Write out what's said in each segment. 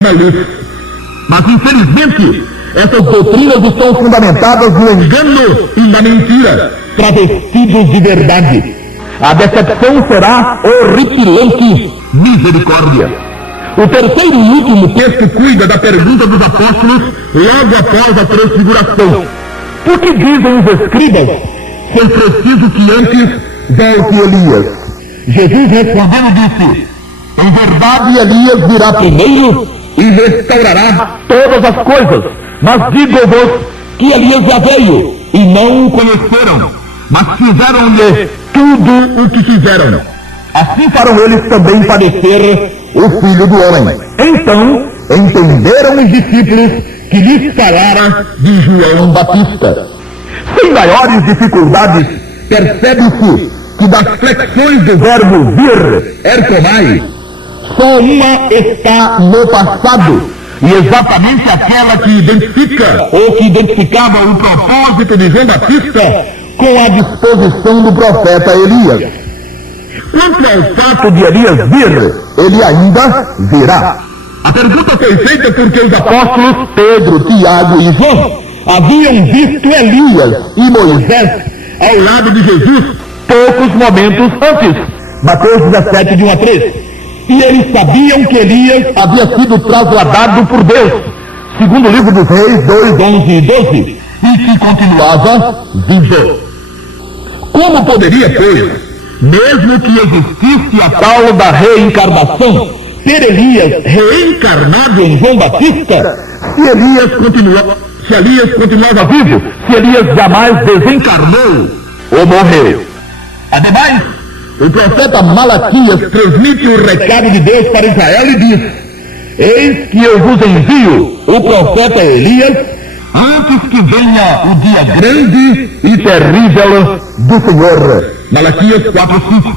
na luz. Mas, infelizmente, essas doutrinas estão fundamentadas no engano e na mentira, travestidos de verdade. A decepção será horripilante misericórdia. O terceiro e último texto cuida da pergunta dos apóstolos logo após a transfiguração. Por que dizem os escribas? Foi preciso que antes volte Elias. Jesus respondendo disse: em verdade Elias virá primeiro e restaurará todas as coisas. Mas digo-vos que Elias já veio e não o conheceram, mas fizeram-lhe tudo o que fizeram. Assim farão eles também padecer o Filho do Homem. Então entenderam os discípulos que lhes falara de João Batista. Sem maiores dificuldades, percebe-se que das flexões do verbo vir, erkomai, só uma está no passado, e exatamente aquela que identifica ou que identificava o propósito de João Batista com a disposição do profeta Elias. Quanto ao fato de Elias vir, ele ainda virá. A pergunta foi feita porque os apóstolos Pedro, Tiago e João haviam visto Elias e Moisés ao lado de Jesus poucos momentos antes. Mateus 17, de 1 a 3. E eles sabiam que Elias havia sido trasladado por Deus, segundo o livro dos Reis 2, 11 e 12, e que continuava vivo. Como poderia, pois, mesmo que existisse a tal da reencarnação, ter Elias reencarnado em João Batista, se Elias continuava vivo, se Elias jamais desencarnou ou morreu? Ademais, o profeta Malaquias transmite o recado de Deus para Israel e diz: eis que eu vos envio o profeta Elias antes que venha o dia grande e terrível do Senhor. Malaquias 4:5.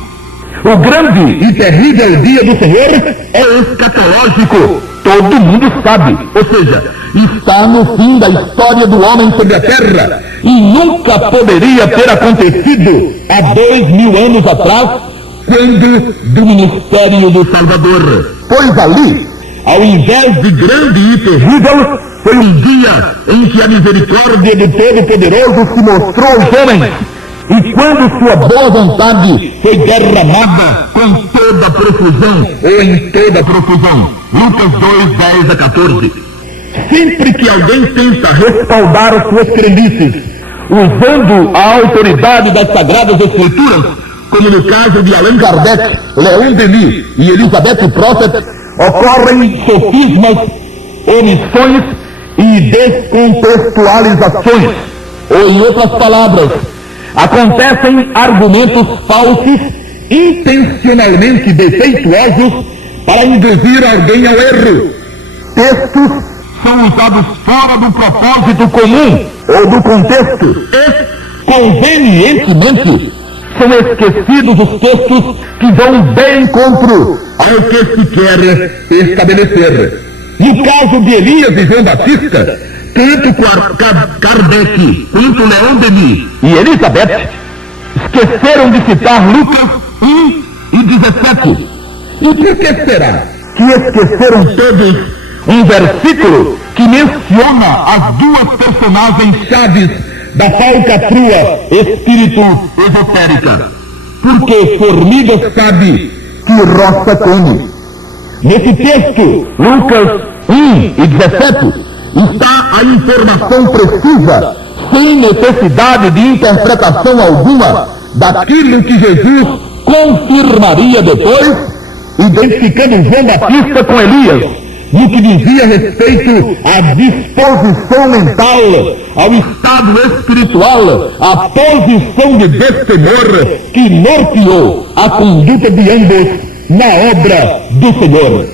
O grande e terrível dia do Senhor é escatológico, todo mundo sabe, ou seja, está no fim da história do homem sobre a terra, e nunca poderia ter acontecido há 2000 anos atrás, quando do ministério do Salvador. Pois ali, ao invés de grande e terrível, foi um dia em que a misericórdia do Todo-Poderoso se mostrou aos homens, e quando sua boa vontade foi derramada com toda a profusão, ou em toda a profusão. Lucas 2, 10 a 14. Sempre que alguém tenta respaldar suas crendices, usando a autoridade das Sagradas Escrituras, como no caso de Allan Kardec, Leon Denis e Elizabeth Prophet, ocorrem sofismas, omissões e descontextualizações. Ou, em outras palavras, acontecem argumentos falsos, intencionalmente defeituosos, para induzir alguém ao erro. Textos são usados fora do propósito comum ou do contexto, e, convenientemente, são esquecidos os textos que vão bem contra ao que se quer estabelecer. No caso de Elias e João Batista, tanto Kardec quanto Leon Denis e Elizabeth esqueceram de citar Lucas 1 e 17. E por que será que esqueceram todos um versículo que menciona as duas personagens chaves da falcatrua espírito-esotérica? Porque formiga sabe que roça come. Nesse texto, Lucas 1 e 17, está a informação precisa, sem necessidade de interpretação alguma, daquilo que Jesus confirmaria depois, identificando João Batista com Elias, no que dizia respeito à disposição mental, ao estado espiritual, à posição de destemor que norteou a conduta de ambos na obra do Senhor.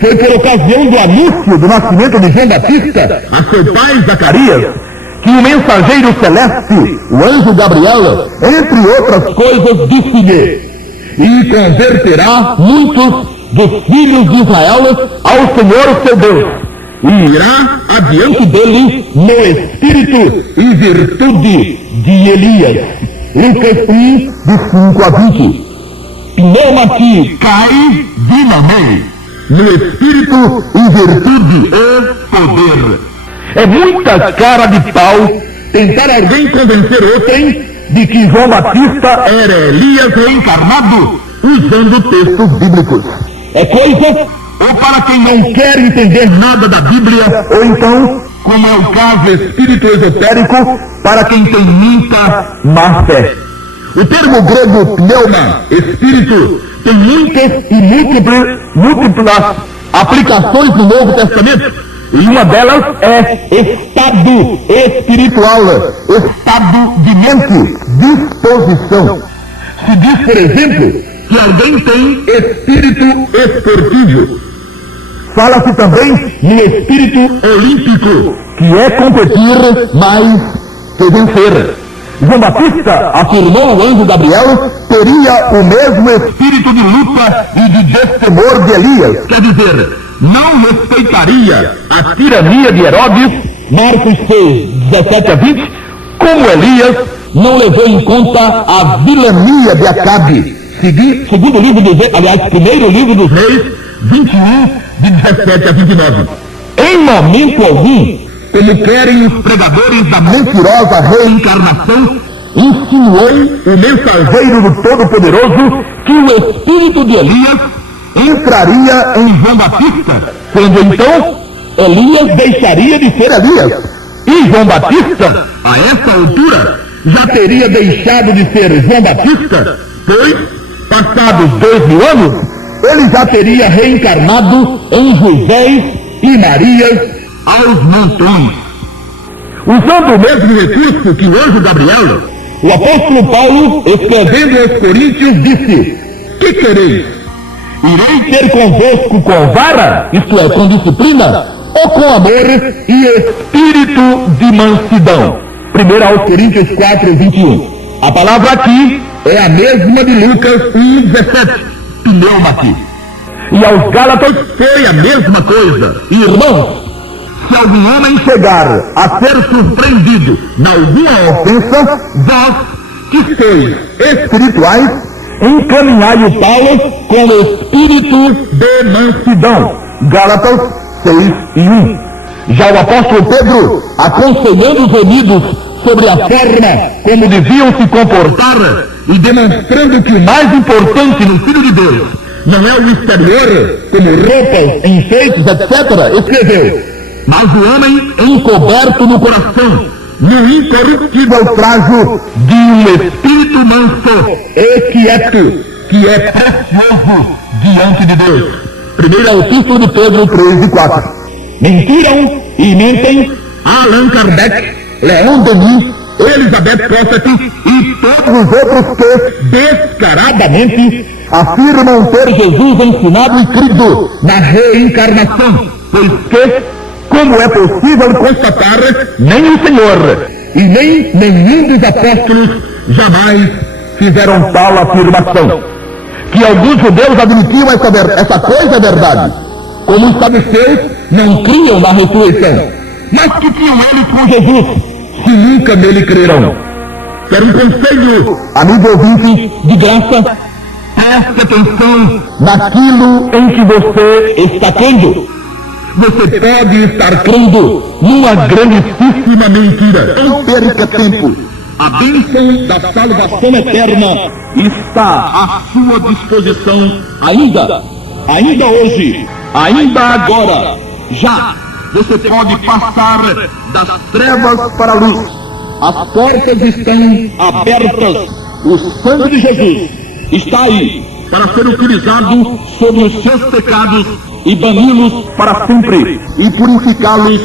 Foi por ocasião do anúncio do nascimento de João Batista a seu pai Zacarias que o mensageiro celeste, o anjo Gabriel, entre outras coisas, disse-lhe: e converterá muitos dos filhos de Israel ao Senhor seu Deus, e irá adiante dele no espírito e virtude de Elias. Lucas 1, de 5 a 20. Pneumati kai dinamei. no espírito e virtude e poder. É muita cara de pau tentar alguém convencer outrem de que João Batista era Elias reencarnado usando textos bíblicos. É coisa ou para quem não quer entender nada da Bíblia, ou então, como é o caso espírito esotérico, para quem tem muita má fé. O termo grego pneuma, espírito, tem muitas e múltiplas aplicações no Novo Testamento. E uma delas é estado espiritual, estado de mente, disposição. Se diz, por exemplo, que alguém tem espírito esportivo. Fala-se também no espírito olímpico, que é competir mais que vencer. João Batista, afirmou o anjo Gabriel, teria o mesmo espírito de luta e de destemor de Elias. Quer dizer, não respeitaria a tirania de Herodes, Marcos 6, 17 a 20, como Elias não levou em conta a vilania de Acabe. Segundo livro dos Reis, aliás, primeiro livro dos Reis, 21, de 17 a 29. Em momento algum, como querem os pregadores da mentirosa reencarnação, insinuou o mensageiro do Todo-Poderoso que o espírito de Elias entraria em João Batista, quando então Elias deixaria de ser Elias. E João Batista, a essa altura, já teria deixado de ser João Batista, pois, passados 2000 anos, ele já teria reencarnado em Josés e Marias aos montões. Usando o mesmo recurso que o anjo Gabriel, o apóstolo Paulo, escrevendo aos Coríntios, disse: que quereis? Irei ter convosco com vara, isto é, com disciplina, ou com amor e espírito de mansidão? 1 aos Coríntios 4, 21. A palavra aqui é a mesma de Lucas 1, 17. Pneuma aqui. E aos Gálatas foi a mesma coisa. Irmãos, se algum homem chegar a ser surpreendido na alguma ofensa, vós, que sois espirituais, encaminhai o Paulo com o espírito de mansidão. Gálatas 6 e 1. Já o apóstolo Pedro, aconselhando os reunidos sobre a forma como deviam se comportar e demonstrando que o mais importante no Filho de Deus não é o exterior, como roupas, enfeites, etc., escreveu: mas o homem encoberto no coração, no incorruptível trajo de um espírito manso e quieto, que é precioso diante de Deus. Primeira Epístola de Pedro 3 e 4. Mentiram e mentem Allan Kardec, Leon Denis, Elizabeth Prophet e todos os outros que descaradamente afirmam ter Jesus ensinado e crido na reencarnação, pois que, como é possível constatar, nem o Senhor e nem nenhum dos apóstolos jamais fizeram tal afirmação. Que alguns judeus admitiam essa coisa é verdade, como os saduceus não criam na ressurreição, mas que tinham eles com Jesus, se nunca nele crerão. Quero um conselho, amigo ouvinte, de graça: preste atenção naquilo em que você está crendo. Você pode estar crendo numa grandíssima mentira. Não perca tempo. A bênção da salvação eterna está à sua disposição ainda hoje, ainda agora, já. Você pode passar das trevas para a luz. As portas estão abertas. O sangue de Jesus está aí para ser utilizado sobre os seus pecados e bani-los para sempre e purificá-los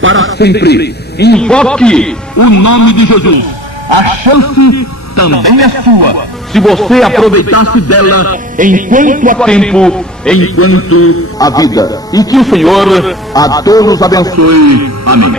para sempre. Invoque o nome de Jesus. A chance também é sua, se você aproveitasse dela enquanto há tempo, enquanto há vida. E que o Senhor a todos abençoe. Amém.